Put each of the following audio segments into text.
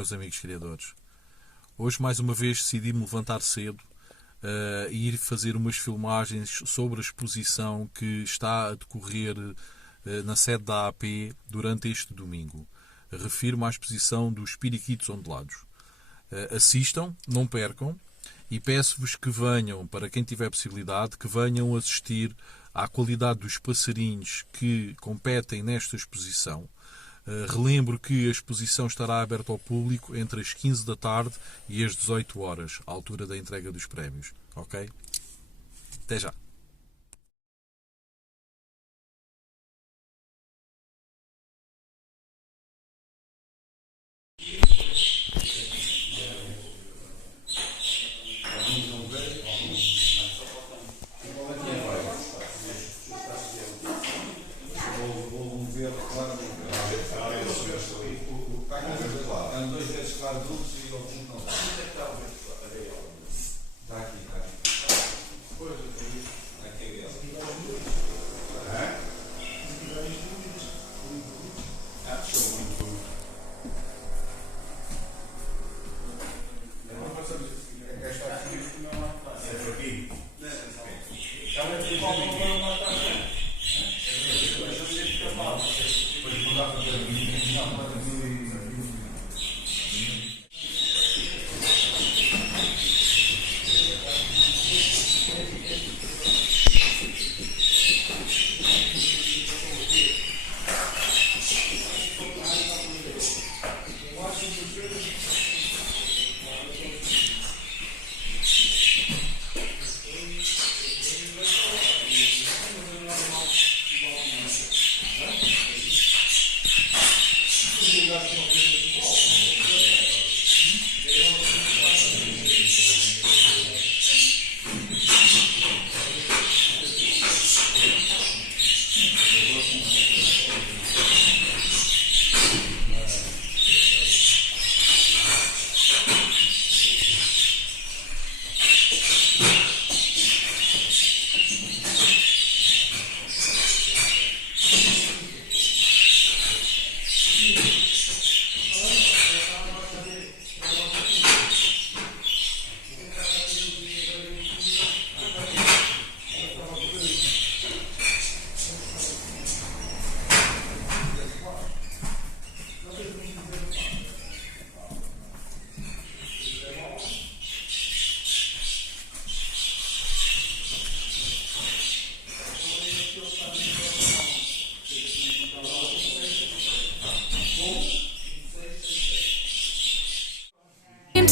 meus amigos criadores. Hoje, mais uma vez, decidi-me levantar cedo e ir fazer umas filmagens sobre a exposição que está a decorrer na sede da A.A.P durante este domingo. Refiro-me à exposição dos periquitos ondulados. Assistam, não percam, e peço-vos que venham, para quem tiver possibilidade, que venham assistir à qualidade dos passarinhos que competem nesta exposição. Relembro que a exposição estará aberta ao público entre as 15 da tarde e as 18 horas, à altura da entrega dos prémios. Ok? Até já!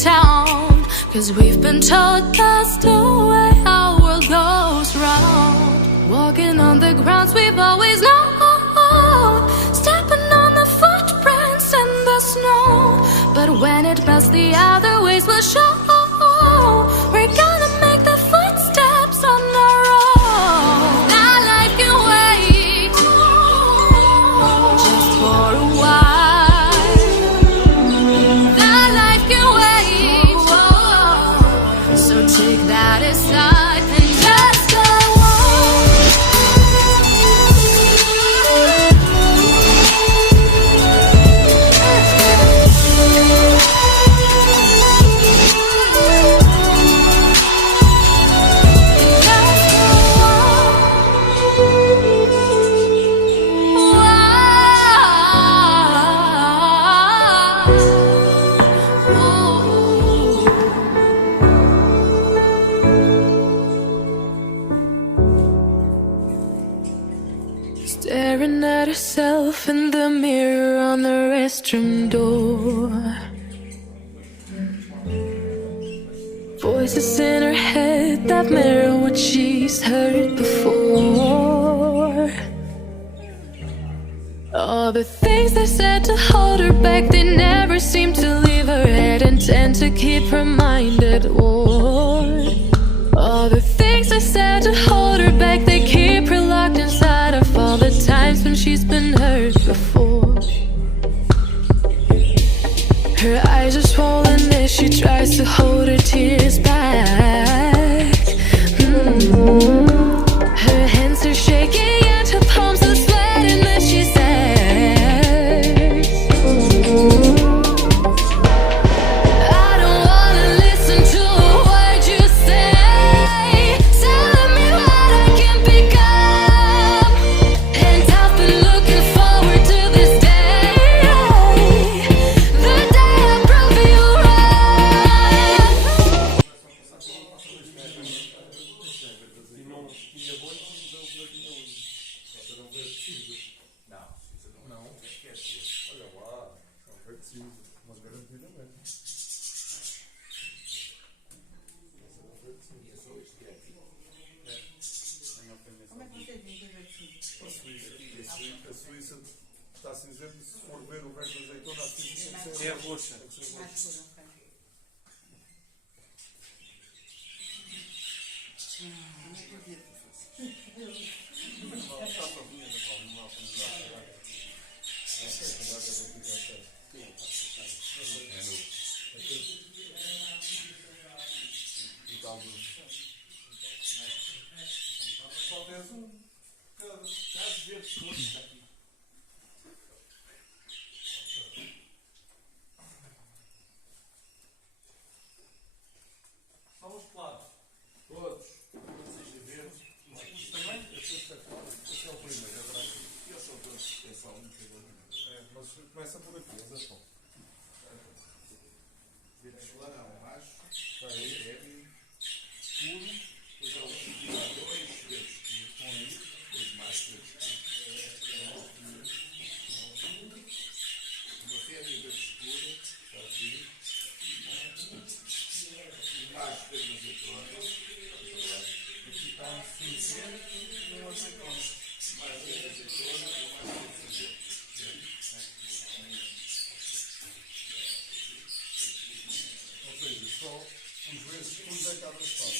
Town, 'cause we've been told that's the way our world goes round. Walking on the grounds we've always known, stepping on the footprints in the snow. But when it melts, the other ways will show. We're gonna make the footsteps on our own. That life can wait just for a while. That life can wait. So take that aside and just go staring at herself in the mirror on the restroom door. Voices in her head that mirror what she's heard before. All the things they said to hold her back, they never seem to leave her head and tend to keep her mind at war. All the things they said to hold her back, they keep her locked inside of all the times when she's been hurt before. Her eyes are swollen as she tries to hold her tears back. Her hands are shaking and her palms are sweating as she says, Só tens um. Estás ver todos aqui. Vamos para todos. Seja verde. Isto também? Esse é o primeiro. Eu sou todos. É só um. Mas começa por aqui. É só. Verde laranja, macho. Aí. Escuro. Depois é o segundo. Dois verdes escuros. Com aí. Dois mais verdes escuros. Uma fêmea verde escura. Está aqui. Mais verdes azeitonas. Aqui está um cinzento e um azeitona. Mais verdes azeitonas e mais verdes ou seja, só os verdes escuros é cada espaço.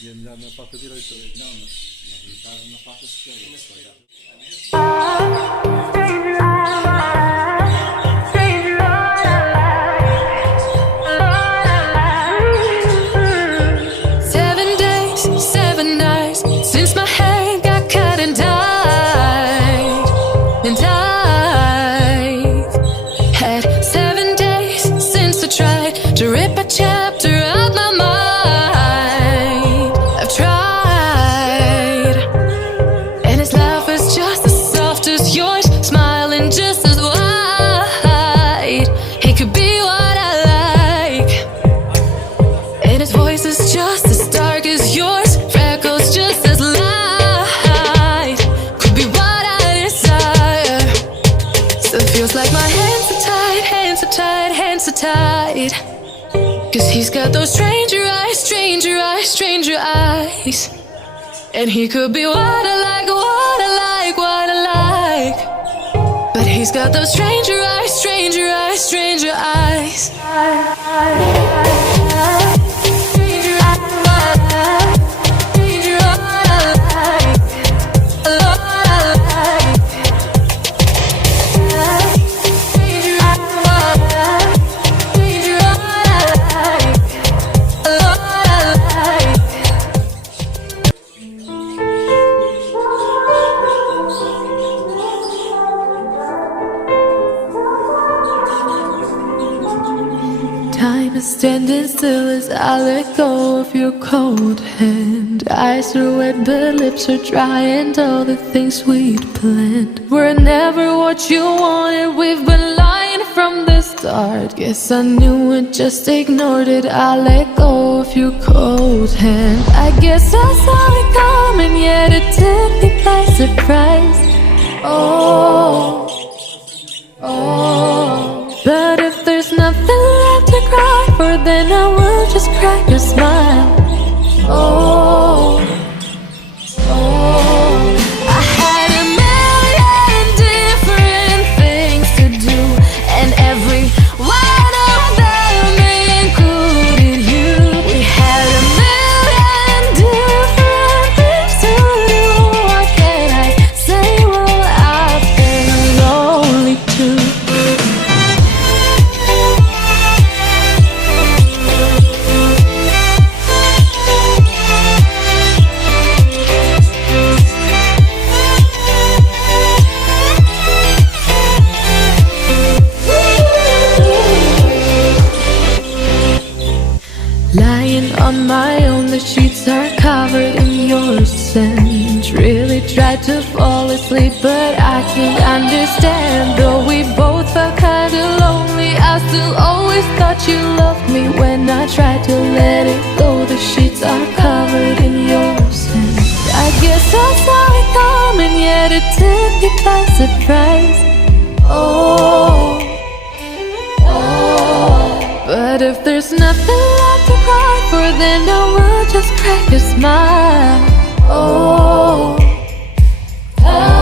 E é melhor na pata direita. Não, mas faz na pata esquerda. Cause he's got those stranger eyes, stranger eyes, stranger eyes. And he could be what I like, what I like, what I like. But he's got those stranger eyes, stranger eyes, stranger eyes. Standing still as I let go of your cold hand. Eyes are wet but lips are dry, and all the things we'd planned were never what you wanted. We've been lying from the start. Guess I knew it, just ignored it. I let go of your cold hand. I guess I saw it coming, yet it took me by surprise. Oh, oh. But if there's nothing left to cry for, then I will just crack your smile. Oh, oh. I way, but I can't understand. Though we both felt kinda lonely, I still always thought you loved me. When I tried to let it go, the sheets are covered in your sin. I guess I saw it coming, yet it took me by surprise. Oh, oh. But if there's nothing left to cry for, then I will just crack a smile. Oh, oh.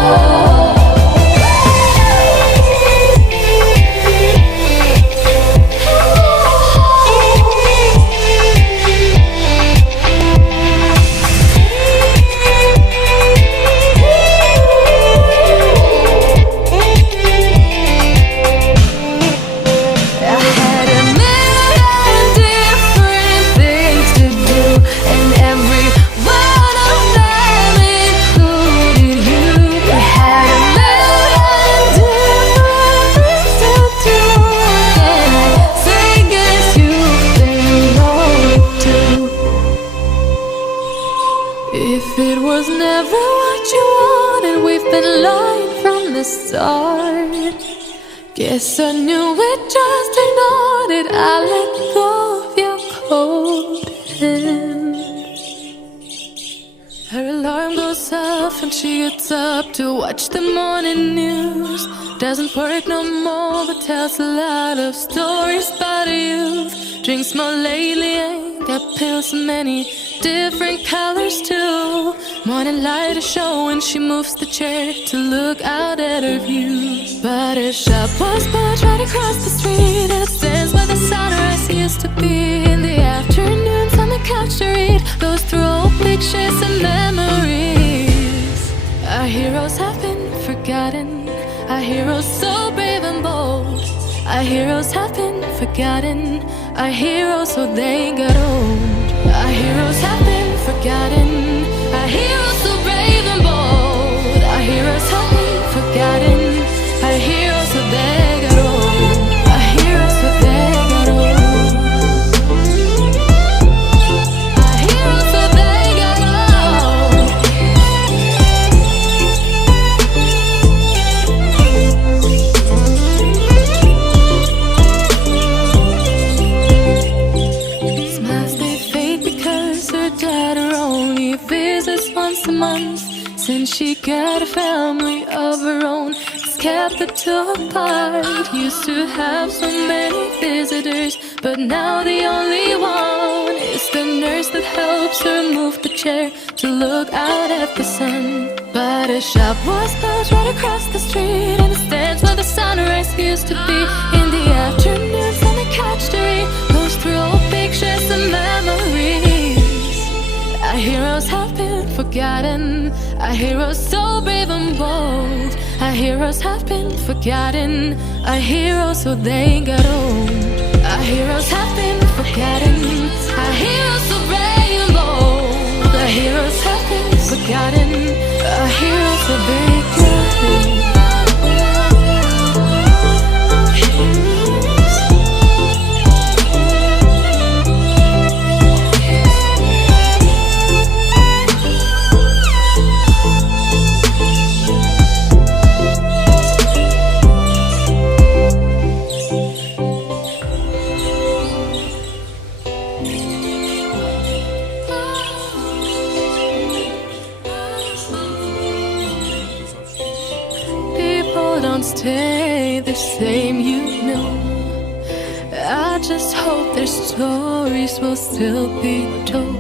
Guess I knew it, just ignored it. I let go of your cold hand. Her alarm goes off and she gets up to watch the morning news. Doesn't work no more, but tells a lot of stories about her youth. Drinks more lately, ain't got pills in many different colors too. Morning light is showing, she moves the chair to look out at her view. But her shop was built right across the street, and it stands where the sunrise used to be. In the afternoons on the couch to read, goes through old pictures and memories. Our heroes have been forgotten, our heroes so brave and bold. Our heroes have been forgotten, our heroes so they got old. Our heroes have been forgotten, our heroes so brave and bold. Our heroes have been forgotten, our heroes so they got old. Our heroes so they got old. Our heroes so they got old. Smiles they fade because her dad only visits once a month. Since she got a family of her own, it's kept the two apart. Used to have so many visitors, but now the only one is the nurse that helps her move the chair to look out at the sun. But her shop was built right across the street, and it stands where the sunrise used to be. In the afternoons on the couch to read, goes through old pictures and memories. Our heroes have been forgotten, our heroes so brave and bold. Our heroes have been forgotten, our heroes so they got old. Our heroes have been forgotten, our heroes so brave and bold. Our heroes have been forgotten, our heroes so they got old. Stay the same, you know. I just hope their stories will still be told.